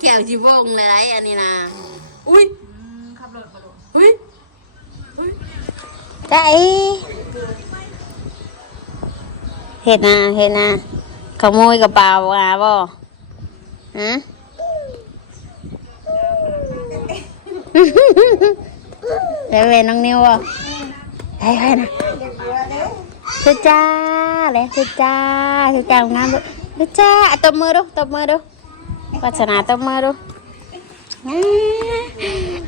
แก้วจีวงเลยไรอันนี้นะอุ้ยอืมขับรถมาดูอุ้ยใจเห็ดนะเห็ดนะขโมยกระเป๋ามาบ่ฮะเดี๋ยวเวยน้องนิวบ่ไปไปนะสุจ้าเลยสุจ้าสุจ้างามดูสุจ้าอะตบมือดูตบมือดู วัฒนาตบมือดูอ่า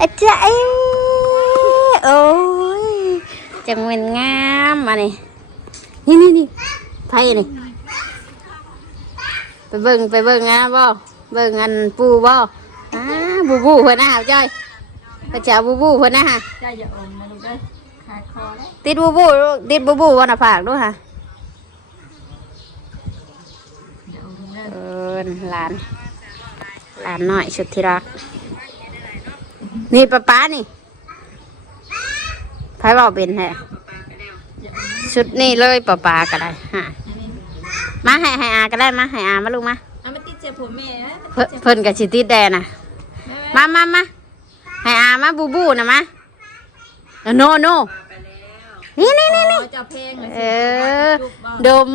อาจารย์โอ้ยจังเวนงามมานี่นี่นี่นี่ไทยนี่ไปเบิ่งไปเบิ่งงามบ่เบิ่งอันปูบ่อ้าบูบูเพิ่นนะจ้อยพระเจ้าบูบูเพิ่นนะฮะใจอย่าอมนะลูกเอ้ยขาดคอแล้วติดบูบูลูกติดบูบูวันน่ะฝากด้วยค่ะอย่าอมเด้อเออหลาน หลานน้อยสุดที่รัก นี่ป้าป้านี่ไพ่บอกเป็นแฮะชุดนี่เลยป้าป้าก็ได้ฮะมาให้ให้อาก็ได้มาให้อามาลูกมาเอามาติดเจ็บผมแม่นะเพิ่นเพิ่นกับชิติดแดนะแม่แม่มามามาให้อามาบูบูนะมาโนโนนี่นี่นี่นี่อ๋อเจะเพลงเลยเอสิอจุกบ่ดม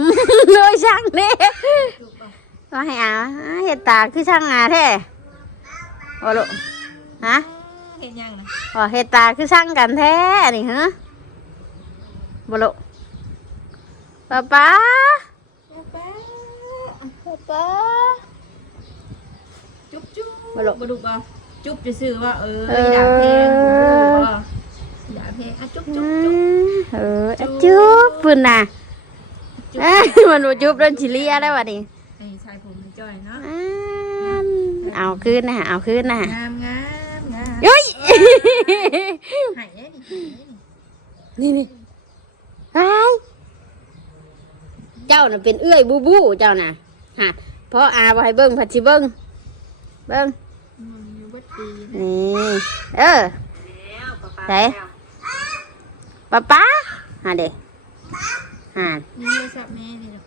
เลยช่างนี่จุ กบ่ก็ให้อาเห็ดตาคือช่างอาแท้โอ้ลูกฮะเห็นยังนะว่าเห็ดตาคือช่างกันแท้นี่ฮะบ่ลูกป้าป้าป้าป้าจุ๊บจุ๊บบ่ลูกบ่ดูบ่จุ๊บจะซื้อว่าเออเอออยากเพลงบ่อยากเพลงอะจุ๊บอืจุ๊บจุ๊บมเอออะจุ๊บปุ่นน่ะจุ๊บเอ้ยมันบ่จุ๊บโดนชิเลียได้วะนี่ไอ้ชายผมมันจ้อยเนาะอ่าเอาคืนนะ เอาคืนนะงามงามงามเฮ้ยหายได้ดิหายได้ดินี่นี่อ้าวเจ้าน่ะเป็นเอื้อยบูบูเจ้าน่ะฮะเพราะอาบ่ให้เบิ้งผัดชิเบิ้งเบิ้งมันอยู่เบัดปีนะนี่เออไหนป้าป้าหาเด็หานี่โทรศัพท์แม่นี่ลูก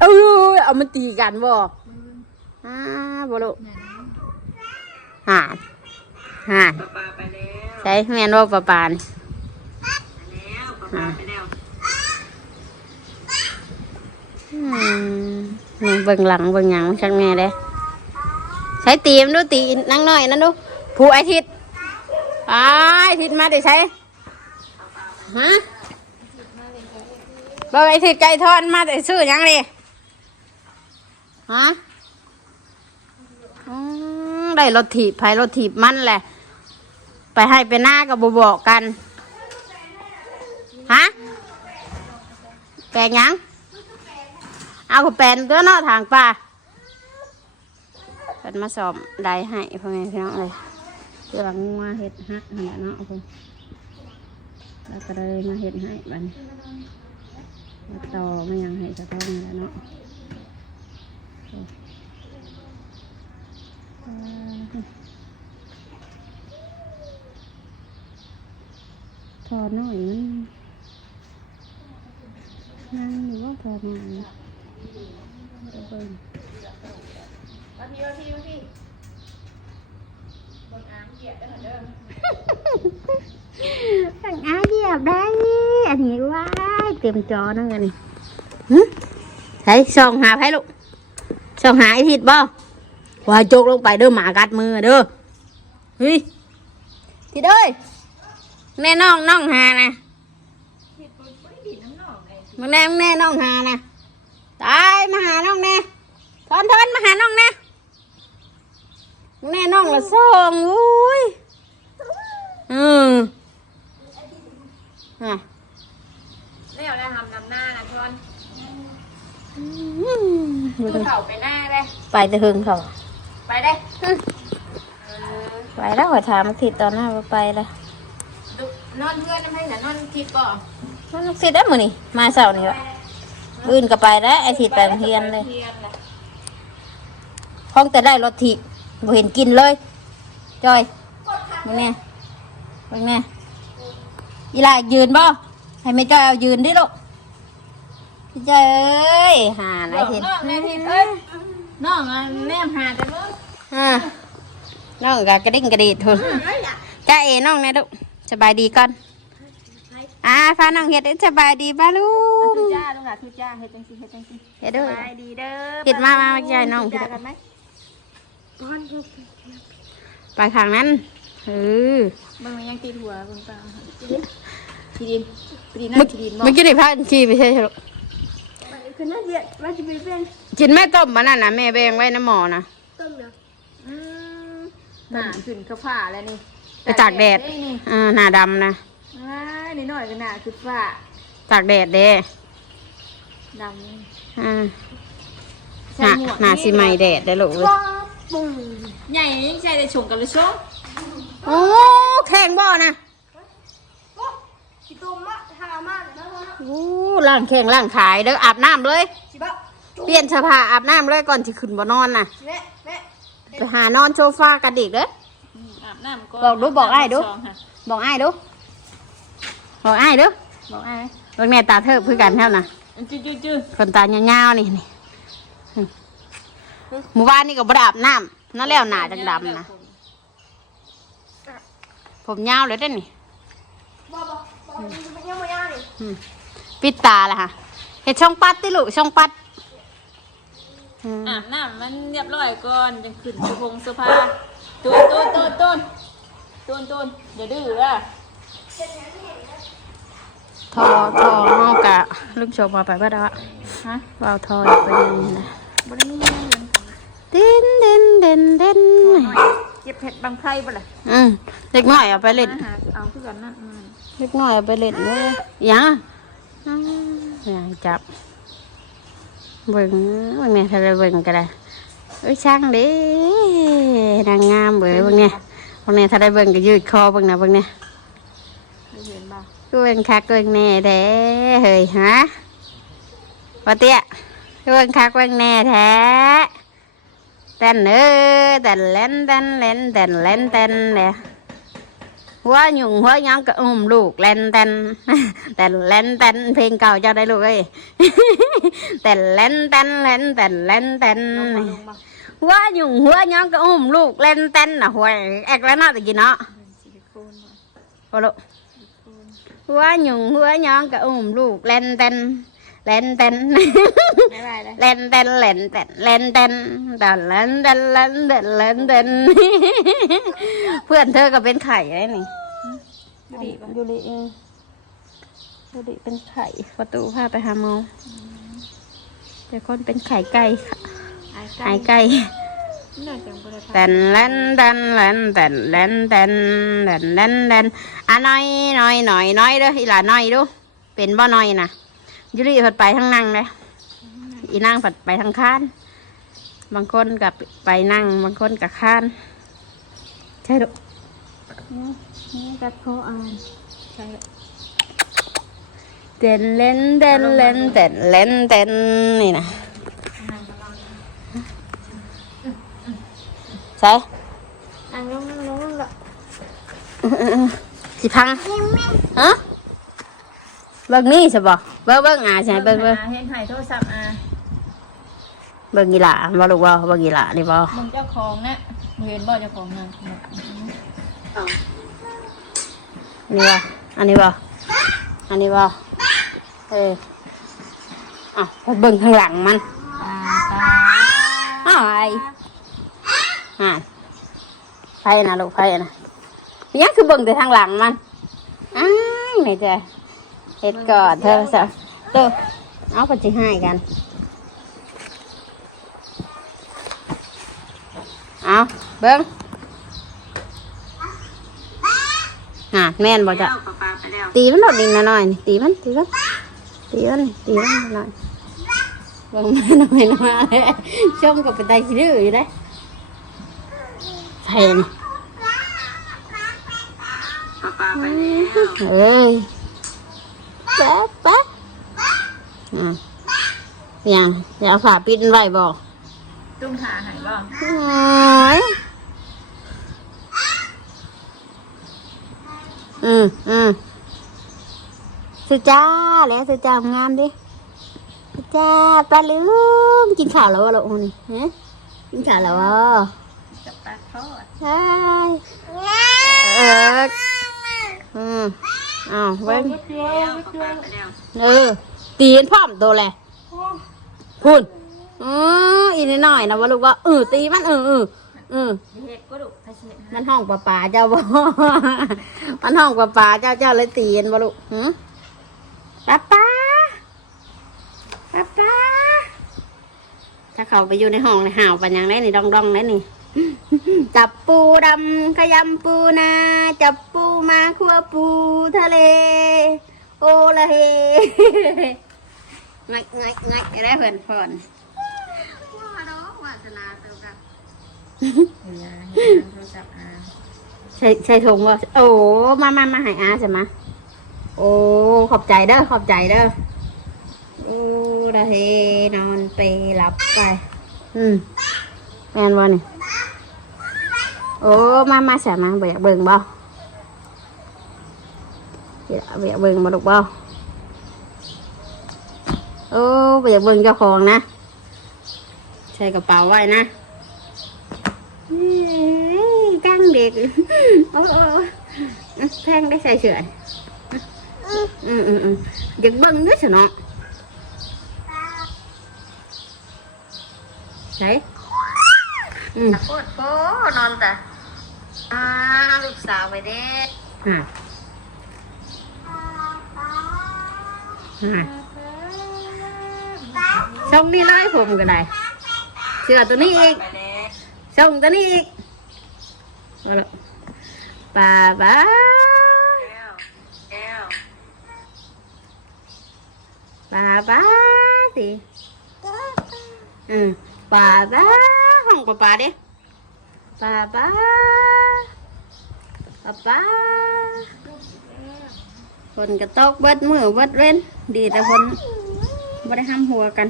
เออเอามาตีกันบ่อ่าบ่ลูกนั่นหาหาใช่แม่นว่าป้าป้านี่หาอืมนี่เบิ่งหลังเบิ่งหยังชักแม่เด้ใช้ตีมนดูตีนั่งหน่อยนั่นดูผู้ไอาทิตย์ไอ้ายอาทิตย์มาได้ใช้ฮะบอกไอาทิตย์ไก่ทอดมาแต่ซื้อหยังเลย ฮะอืมได้รถถีบไผรถถีบมันแหละ ไปให้ไปหน้ากับบบอกกัน ฮะ แปลงยัง เอาก็แปลนตัวเนอกทางป่าเป็นมาสอบได้ให้พ่อแม่พี่น้องเลยเพื่องัวเห็ดฮักนั่นแหละเนาะคุณแล้วก็เลยมาเห็ดให้บันมาต่อไม่ยังให้สะท้องแล้วเนาะ โอ้อ่าถอดหน่อยมันนั่งหรือว่าถอดหน่อยเบิ่งมาพี่มาพี่มาพี่บนอ้ามเกียดได้เหมือนเดิมสั่งอาเหยียบได้อันนี้ว้าเต็มจอนั่นไงนี่หึใส่ส่องหาไพ่ลูก องหาไอ้ทิดบ่ว่าโจกลงไปเด้อหมากัดมือเด้อเฮ้ยทิดเอ้ยแน่น้องน้องหานะมึงแน่มึงแน่น้องหานะตายมาหาน้องแน่ทอนทอนมาหาน้องแน่มึงแน่น้องละส่งอุ้ยอืมอะแล้วได้ทำนำหน้านะชอน อืมคือเข่าไปหน้าเลยไปแต่หึงเขาไปได้ไปแล้วขอถามอาทิตย์ตอนหน้าว่าไปแล้วนอนเพื่อนน้ำให้แต่นอนคิดบ่มันอาทิตย์ได้มือนี่มาเสาร์นี่วะอื่นก็ไปแล้วอาทิตย์ไปโรงเรียนเลยเรียนเลยห้องแต่ได้รถถีบบ่เห็นกินเลยจอยมึงเนี่ยมึงเนี่ยอีหลายยืนบ่ให้แม่จอยเอายืนดิลูก พี่จอยเอ้ยหาไหนน้องเห็นน้องแม่ทิดเอ้ยน้องอะแนมหาแต่มึงอ่าน้องก็กระดิ่งกระดีดทุนจ้าเอน้องนะลูกสบายดีก่อนอ่าพาน้องเฮ็ดให้สบายดีบ้าลูกทุจ้าลุงหลานทุจ้าเฮ็ดจังซี่เฮ็ดจังซี่เฮ็ดเด้วยไปดีเด้อปิดมามาใหญ่น้องทุจ้ากันไหมไปข้างนั้นเออเบิ่งมันยังติดหัวเบิ่งเปล่าทีดินทีดินเมื่นั่อนทีดินบ่เมื่อกี้นี่พาขี่ไปใช่ไหมลูก คือน่าเดียดว่าจะไปเป็นกินแม่ต้มมันน่ะนะแม่แบงไว้น้ำหมอนะต้มเนาะอืมหนาขึ้นกระผ้าแล้วนี่ไปตากแดดนี่นี่อ่าหน้าดำนะอ่านิดหน่อยก็หนาขึ้นฟ้าตากแดดเด้ดำอ่าหใส่น้าหมวกหน้าสีใหม่แดดได้ลูกเว้ยปุ้งใหญ่ยังใส่ได้ชงกันเลยชงโอ้แข่งบ่อนะสิตุ่มอะทางอาม่าเนี่ย นะโอ้ล่างแข่งล่างขายเด้ออาบน้ำเลย สิบะเปลี่ยนเสื้อผ้าอาบน้ำเลยก่อนที่ขึ้นบ่นอนน่ะแม่แม่ไปหานอนโซฟากันดิกเด้ออืมอาบน้ำก่อนบอกดูบอกอ้ายดูสองค่ะบอกอ้ายดูบอกอ้ายดูบอกอ้ายเบิ่งแม่ตาเทิบคือกันเท่าน่ะจื้อจื้อจื้อคนตายาวๆนี่นี่อืมหมู่บ้านนี่ก็บ่ได้อาบน้ำนั่นแล้วหนาจังดำนะผมยาวเลยเด้อนี่บอกบอกบอกมันยังไม่ย่างนี่อืม ปิดตาละค่ะเห็ดช่องปัดติลูกช่องปัดอืมอาบน้ำมันเรียบร้อยก่อนจังขึ้นเสื้อผงเสื้อผ้าตูนตูนตูนตูนตูนตูนอย่าดื้ออะทอทอเฮากะลูกชมมาไปบ่ได้วะฮะว่าวทออยู่ไปนี่นะบ่ได้มีเงินเด่นเด่นเด่นเด่นเก็บเห็ดบางไพรบ่ล่ะอืมเล็กน้อยเอาไปเล่นหาเอาคือกันนั่นอืมเล็กน้อยเอาไปเล่นเลยยัง อ่ายังจับเบิ่งเบิ่งเนี่ยถ้าเราเบิ่งก็ได้เอ้ยช่างเดินางงามเบิ่งเบิ่งเนี่ยเบิ่งเนี่ยถ้าได้เบิ่งก็ยืดคอเบิ่งนะเบิ่งเนี่ยเคยเห็นบ่กูเป็นคักกูเป็นแน่แท้เฮ้ยฮะว่าเตี้ยกูเป็นคักกูเป็นแน่แท้เต้นเออเต้นเล่นเต้นเล่นเต้นเล่นเต้นเนี่ย หัวหยุ่งหัวหยังก็อุ้มลูกเล่นเต้นเต้นเล่นเต้นเพลงเก่าเจ้าได้ลูกเอ้ยเต้นเล่นเต้นเล่นเต้นเล่นเต้นลงมาลงมาหัวหยุ่งหัวหยังก็อุ้มลูกเล่นเต้นน่ะหวยแอกแล้วเนาะตะกี้เนาะซิลิโคนบ่โอ้ลูกหัวหยุ่งหัวย้อนก็อุ้มลูกเล่นเต้น เล่นเต้นบ๊ายบายเลยเล่นเต้นเล่นเต้นเล่นเต้นแต่เล่นเต้นเล่นเต้นเล่นเต้นเพื่อนเธอก็เป็นไข่ไอ้นี่ดูดิบ่ยูริเองยูริเป็นไข่ประตูพาไปหาหมอแต่คนเป็นไข่ไก่ค่ะไอ้ไข่ไก่ไก่น่าจะบ่ได้ทเต้นเล่นเต้นเล่นเต้นเล่นเต้นเล่นเล่นเล่นอะน้อยน้อยน้อยน้อยเด้ออีหล่าน้อยดูเป็นบ่น้อยนะ ยูริผัดไปทางนั่งเลยอีนั่งผัดไปทางข้าน บางคนกับไปนั่ง บางคนกับข้าน ใช่ดูำนี่กัดคออ่านใช่เต้นเล่นเต้นเล่นเต้นเล่นเต้นนี่นะใช่อ่างลงลงลงลงสิพังฮะ เบิ่งนี่ใช่บ่เบิ่งเบิ่งอะใช่เบิ่งเบิ่งเห็นถ่ายโทรศัพท์อะเบิ่งกีฬาบ่ลูกบ่เบิ่งกีฬานี่บ่มึงเจ้าของนะมึงเห็นบ่เจ้าของนะอันนี้บ่อันนี้บ่อันนี้บ่เอออะไปเบิ่งข้างหลังมันตาตาอ้าวไอ้อ่าไฟนะลูกไฟนะยังคือเบิ่งแต่ทางหลังมันอ้ายนี่จ้ะ เฮ็ดก่อนเธอซะเด้อเอาไปสิให้กัน เอาเบิ่งอะแม่นบ่จ้ะตีมันโดดดินหน่อยๆนี่ตีมันตีมันตีมันตีมันหน่อยเบิ่งมาหน่อยหน่อยชมกับเป็นไตขี้ดื้ออยู่เด้ใช่นี่เอ้ย แป๊บแป๊บอะยังเดี๋ยวเอาฝาปิดมันไว้บ่ตุ้มขาหายบ่โอ้ยอืมอืมสุจ้าแล้วสุจ้างามดิสุจ้าปลาลืมกินข้าวแล้ววะลูกนี่ฮะกินข้าวแล้ววะกับปลาทอดใช่เอออืม อ้าวเว้นแล้วปลาไปแล้วเออ ตีนพร้อมตัวแหละพูนอืออีนิดหน่อยนะว่าลูกว่าเออตีมันเออเออเออเห็ดก็ดุถ้าเช็ดมันห้องปลาปลาเจ้าบ่มันห้องปลาปลาเจ้าเจ้าเลยตีนบ่ลูกหืมปลาปลาปลาปลาถ้าเขาไปอยู่ในห้องในห่าวปันยังได้นี่ดองดองได้นี่ จับปูดำขยำปูนา จับปูมาคั่วปูทะเล โอละเฮงักงักงักได้เพื่อนเพื่อนว้าดอกวาสนาตัวกับเวลาเห็ดโทรศัพท์อ่าใช่ใช่ทงว่าโอ้มามามาใหายอาใช่ไหมโอ้ขอบใจเด้อขอบใจเด้อโอ้ดาเฮนอนไปหลับไป อืมแมนวะนี่ โอ้มามาใช่ไหมาเบียกเบิ่งบ่เบียกเบียกเบิ่งมาลูกบ่โอ้เบียกเบิ่งเจ้าของนะ ใส่กระเป๋าไว้นะเอ้ยจังเด็กโอ้โอ้โอ้แพงได้ใส่เสื้ออืมอืมอืมอยากเบิ่งด้วยเนาะใช่ อืมโคตรโคนอนแต่อ่าลูกสาวไปเด็ดฮะฮะส่งนี่เลยผมก็ได้เสื้อตัวนี้อีกไปเด็ดส่งตัวนี้อีกมาแล้วป้าป้าแก้วแก้วป้าป้าสิอืมป้าป้า ห้องป้าป้าดิป้าป้าป้าป้าคนกระตกเบิดมือเบิดเว้น ดีแต่คนไม่ได้ห้ามหัวกัน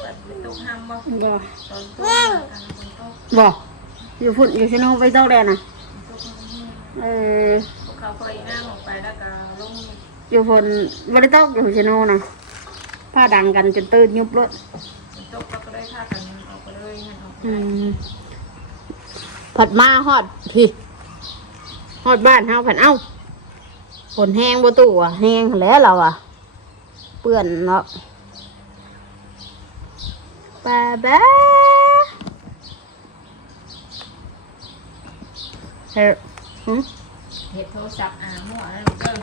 เปิดประตูห้ามบ่บ่ตอนตู้กันบนโต๊ะบ่อยู่พุ่นอยู่ชิโนไปตกแดนน่ะเออพวกเขาก็อีนั่งออกไปแล้วก็ลงอยู่พุ่นไม่ได้ตกอยู่ชิโนน่ะผ้าดังกันจนตื่นยุบรถ ผัดมาฮอดพี่ฮอดบ้านเฮาผัดเอ้าฝนแห้งบ่ตู่อะแห้งแล้วเราอะ เปื้อนเนาะป้าบ้าเฮ้ยหึเห็ดโทรศัพท์อ่ามั่วแล้วเกิน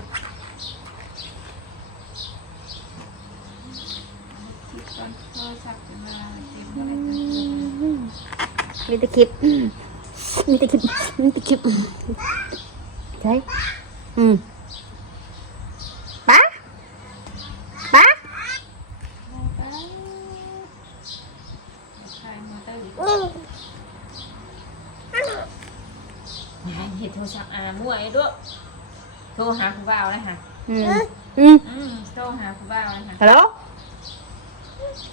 คิดก่อนโทรศัพท์จะมาเต็มอะไรกัน มีแต่คลิปมีแต่คลิปมีแต่คลิปใช่อืมป้าป้าใช่มาเตอร์เห็ดโทรศัพท์อ่ามั่วไอ้ด้วยโทรหาคุณบ่าวเลยค่ะอืมอืมอืมโทรหาคุณบ่าวเลยค่ะฮัลโหล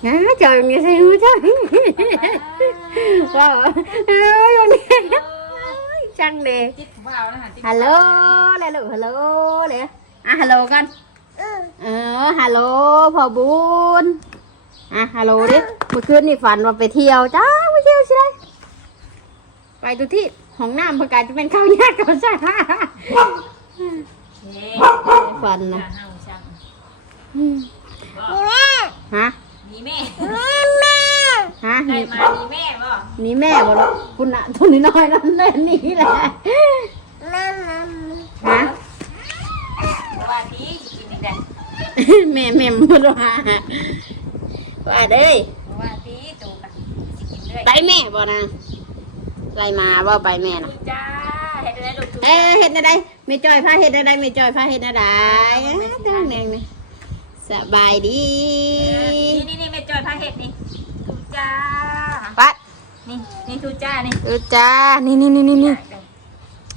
นะจอยมีสิ่งรู้จัก ว้าวเอ้ยวันนี้จังเลยจิตคุณบ่าวเลยค่ะจิตฮัลโหลเลยลูกฮัลโหลเลยอะฮัลโหลกันเออฮัลโหลพ่อบุญอะฮัลโหลดิเมื่อคืนนี่ฝันว่าไปเที่ยวจ้าไปเที่ยวใช่ไหมไปดูที่ห้องน้ำประกาศจะเป็นข้าวยากเขาใช่เฮ้ยฝันนะนะเฮาช่างอืมฮะมีแม่ฮะได้นี่มามีแม่บ่ นี่แม่บอกลูกคุณน่ะทุนนิดหน้อยนั่นแหละนี่แหละฮะสวัสดีกินนี่ได้แม่แม่พูดว่าว่าเด้ยสวัสดีตู่กันสิกินด้วยไปแม่บ่นางไรมาบ่ไปแม่น่ะจ้าเฮ็ดได้ลูกตู่เอ้ยเฮ็ดอะไรไม่จอยพาเฮ็ดอะไรไม่จอยพาเฮ็ดอะไรตั้งแดงนี่สบายดีนี่นี่นี่แม่จอยพาเฮ็ดนี่ตู่จ้าปัด นี่นี่ตู่จ้านี่ดูจ้า นี่นี่นี่นี่นี่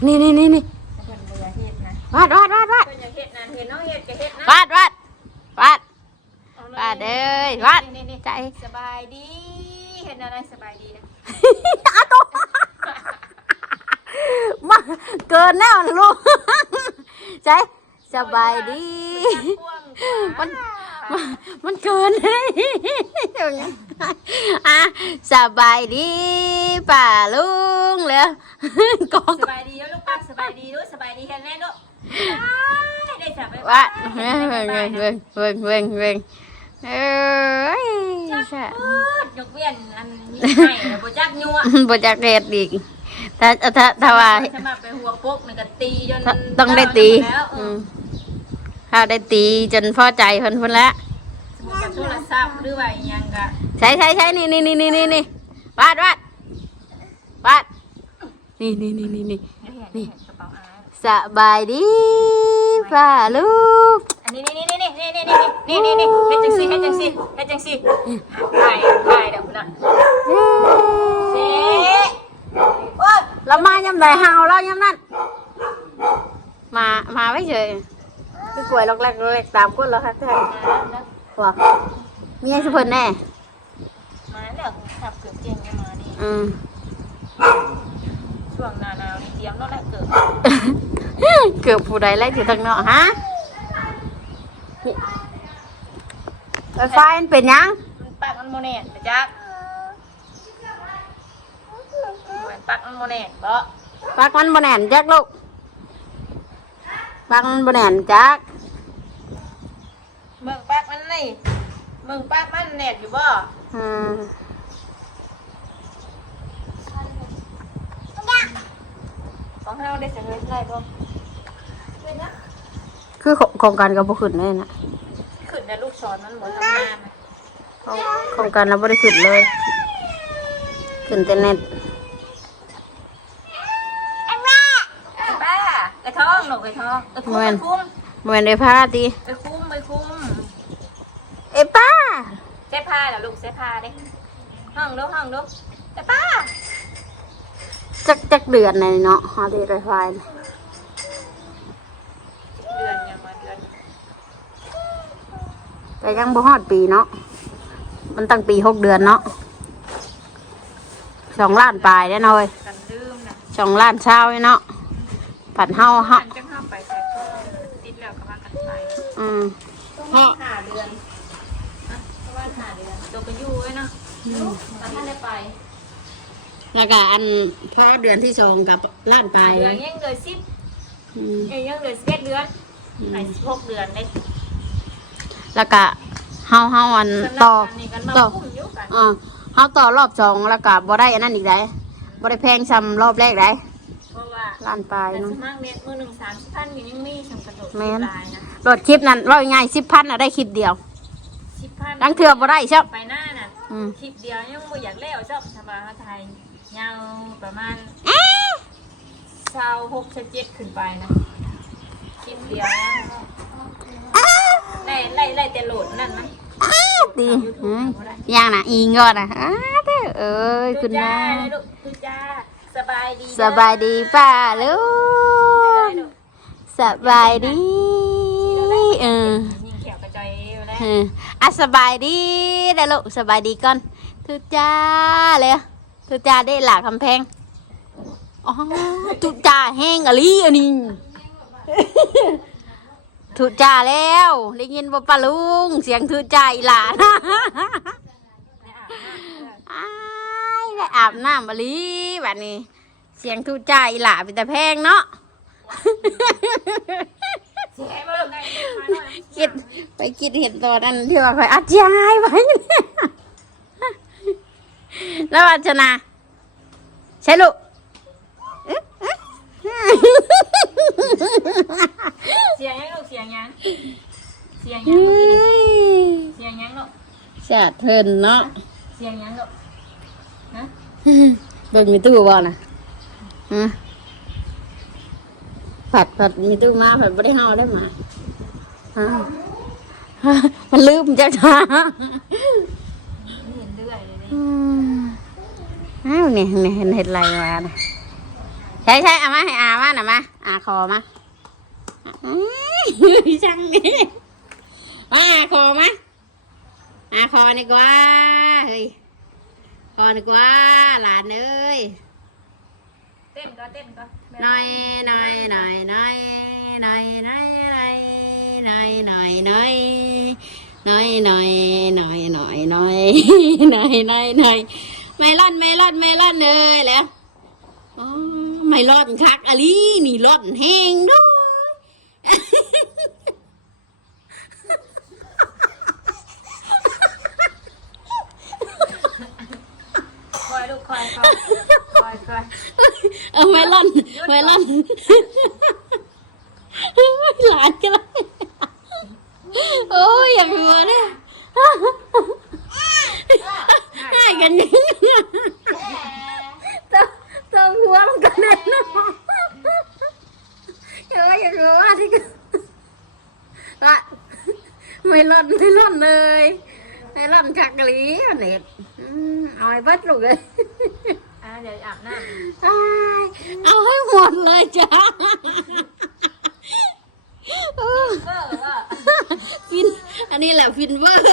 นี่นี่นี่นี่เพิ่นบ่อยากเฮ็ดนะวาดวาดวาดวาดเพิ่นอยากเฮ็ดนะเห็นน้องเฮ็ดก็เฮ็ดนะวาดวาดวาดวาดเอ้ยวาดนี่นี่ใจสบายดี เห็นอะไรสบายดีนะอาตัวมาเกินแล้วนะลูกใจสบายดีพ่วงมัน มันมันเกินเลยอย่างเงี้ยอะสบายดีป่าลุงเลยกองสบายดีแล้วลูกป้าสบายดีด้วยสบายดีแค่แน่ลูกได้จับไปว่าเว้งเว้งเว้งเว้งเว้งเว้งเว้งเอ้ยใช่ยกเว้นอันนี้ให้บ่จักยัวบจากเด็ดอีกถ้าถ้าถ้าว่าสมัครไปหัวปกมันก็ตีจนต้องได้ตีแล้วเออือม ถ้าได้ตีจนพอใจเพิ่นเพิ่นแล้วสมมุติว่าโทรศัพท์หรือว่าอิหยังก็ใช้ใช้ใช้นี่นี่นี่นี่นี่นี่วาดวาดวาดนี่นี่นี่นี่นี่นี่กระเป๋าอาสบายดีป่าลูกอันนี้นี่นี่นี่นี่นี่นี่นี่นี่เฮ็ดจังซี่เฮ็ดจังซี่เฮ็ดจังซี่ถ่ายถ่ายเดี๋ยวพุ่นน่ะเจ๊โอ๊ยเรามายำไหนเฮาเรายำนั่นมามาไม่เฉย คือกล้วยล็อกแรกล็อกแรกตามก้นแล้วค่ะท่านบอกมีให้สุเพิ่นแน่ มาแล้วขับเกือบเจงยังมานี่อืมช่วงหน้าหนาวนี่เตรียมแล้วแหละเกือบเกือบผู้ใดไล่อยู่ทางเนาะฮะไฟไฟมันเป็นหยังมันปักมันโมเนตไปจักมันปักมันโมเนตบ่ปักมันบนแหนจักลูก ปักมันบนแหนจักเบิ่งปักมันนี่เบิ่งปักมันเน็ตอยู่บ่อืมของเฮาได้เสนอได้บ่คือโครงการกับบุขึ้นเลยนะขึ้นแต่ลูกศรมันหมดทำงานนะโครงโครงการเราไม่ได้ขึ้นเลย ขึ้นแต่เน็ต ป้าไอ้ท้องหนู ไอ้ท้องไอ้คุ้มไอ้คุ้มเหมือนได้ผ้าตีไอ้คุ้มไอ้คุ้มเอ้ยป้าเสื้อผ้าเหรอลูกเสื้อผ้าเด้ห้องลูกห้องลูกไอ้ป้าจักจักเดือนในเนาะฮอดีไฟไฟน่ะเดือนยังมาเดือนแต่ยังบ่ฮอดปีเนาะมันตั้งปีหกเดือนเนาะสองล้านปลายได้วเนาะเว้ยกันลืมนะสองล้านเช้าเนาะผัดเฮาเฮา อืมต้องมาหาเดือนนะประมาณหาเดือนตัวก็อยู่ไว้เนาะตอนท่านได้ไปแล้วก็อันพอเดือนที่สองกับล้านปลายเดือนยังเหลือสิบอืมเอ้ยยังเหลือสิบเอ็ดเดือนไหนสิบหกเดือนเลยแล้วก็เฮาเฮาอันสำหรับต่อการนี้กันมาต่อคุ้มอยู่กันอ่าเฮาต่อรอบสองแล้วก็บ่ได้อันนั้นอีกได้บ่ได้แพงซ้ำรอบแรกได้เพราะว่า ล้านปลายแต่สเนาะมัครเน็ตมือหนึ่งสามสิบพันยังมีสำกระโดดแม่นลายนะรถคลิปนั้นร้อยง่ายสิบพันอะได้คลิปเดียว สิบพันดังเถื่อบ่ได้ใช่ไปหน้าน่ะอืมคลิปเดียวยังบ่อยากเล่วชอบสบายไทยยาวประมาณชาวหกสิบเจ็ดขึ้นไปนะคลิปเดียวไล่ไล่ไล่แต่โหลดนั่นนะดีเฮ้ยย่างน่ะอิงก่อนน่ะอ้าเด้อเอ้ยคุณจ้าแม่เลยลูกทุจ้า สบายดีสบายดีป่าลูกสบายดีเออยิงแขวกระจายแล้วเอออะสบายดีเด้อลูกสบายดีก่อนทุจ้าเลยทุจ้าได้หลาคำแพงอ๋อทุจ้าแห้งอะลีอันนี้ทุจ้าแล้วได้ยินบ่ป้าลุงเสียงทุจ้าอีหลานอ้ายได้ อาบน้ำบลีแบบนี้ เสียงทุจ้าอีหลาเป็นแต่แพงเนาะเสียบ่ลูกได้มาหน่อยคิดไปคิดเห็นตอนนั้นที่ว่าคอยอัดยายไว้แล้ววัชนาใช่ลูกเสียงยังลูกเสียงยังเสียงยังเมื่อกี้นี่เสียงยังลูกชาติเพิ่นเนาะเสียงยังลูกฮะ เบิ่งมีตู้บ่น่ะฮะผัดผัดมีตู้มาผัดบ่ได้เฮาได้มาฮะมันลืมจักจ้าไม่เห็นเรื่อยเลยนี่อืมอ้าวเนี่ยเนี่ยเห็นเห็ดอะไรมาน่ะใช่ใช่เอามาให้อามาหน่ะมาอาคอมาอื้อจังนี่เอาอาคอมาอาคอดีกว่าเฮ้ย คอดีกว่าหลานเอ้ย เต้นก็เต้นก็หน่อยหน่อยหน่อยหน่อยหน่อยหน่อยหน่อยหน่อยหน่อยหน่อยน้อยน้อยน้อยน้อยน้อยน้อยน้อยน้อยไม่ร่อนไม่ร่อนไม่ร่อนเลยแล้วอ๋อไม่ร่อนคักอะลีนี่ร่อนแห้งด้วย คอยลูกคอยคอยคอยคอยเอาไม่ร่อนไม่ร่อนหลานกันเลยโอ้ยอย่าไปมัวเนี่ยได้กันยังต้องต้องหัวมันกันแน่นอนอย่าว่าอย่าว่าที่กันละไม่ร่อนไม่ร่อนเลยไม่ร่อนคักกะลีอันเน็ตอืมเอาไอ้บัดลูกเลยอะ เดี๋ยวอาบน้อ้ายเอาให้หมดเลยจ้าำเออว่าฟิน อันนี้แหละฟินเวอร์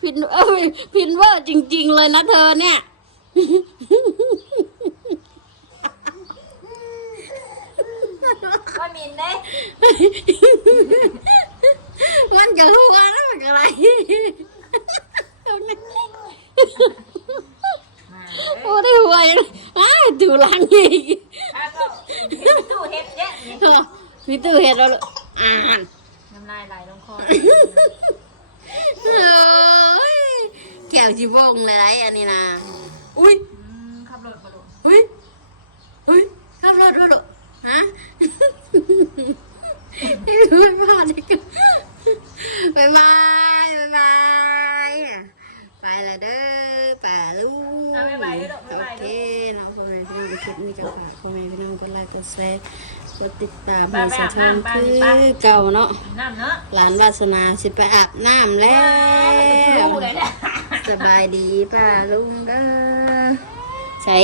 ฟินเอ้ยฟินเวอร์จริง ๆ เลยนะเธอเนี่ยว่ามินเด้มันจะรู้ว่าแล้วมันอะไรมา โอ้ได้หวยอ้าวดูหลังอีกอะก็เห็นตู้เห็ดเยอะนี่เออมีตู้เห็ดเราเลยอ่านน้ำลายไหลลงคอเอ้ยแก้วจีบงเลยไรอันนี้นะอุ้ยอืมขับรถมาลูกเฮ้ยเฮ้ยขับรถด้วยเหรอฮะไม่รู้ไม่พลาดเลยกันบายบายบายบายไปละเด้อ ป่าลูกโอเคน้องพ่อแม่พี่น้องคลิปนี้จะฝากพ่อแม่พี่น้องกดไลค์กดแชร์กดติดตามให้สะท้อนคือเก่าเนาะหลานวาสนาสิไปอาบน้ำแล้วสบายดีป่าลุงเด้อใช่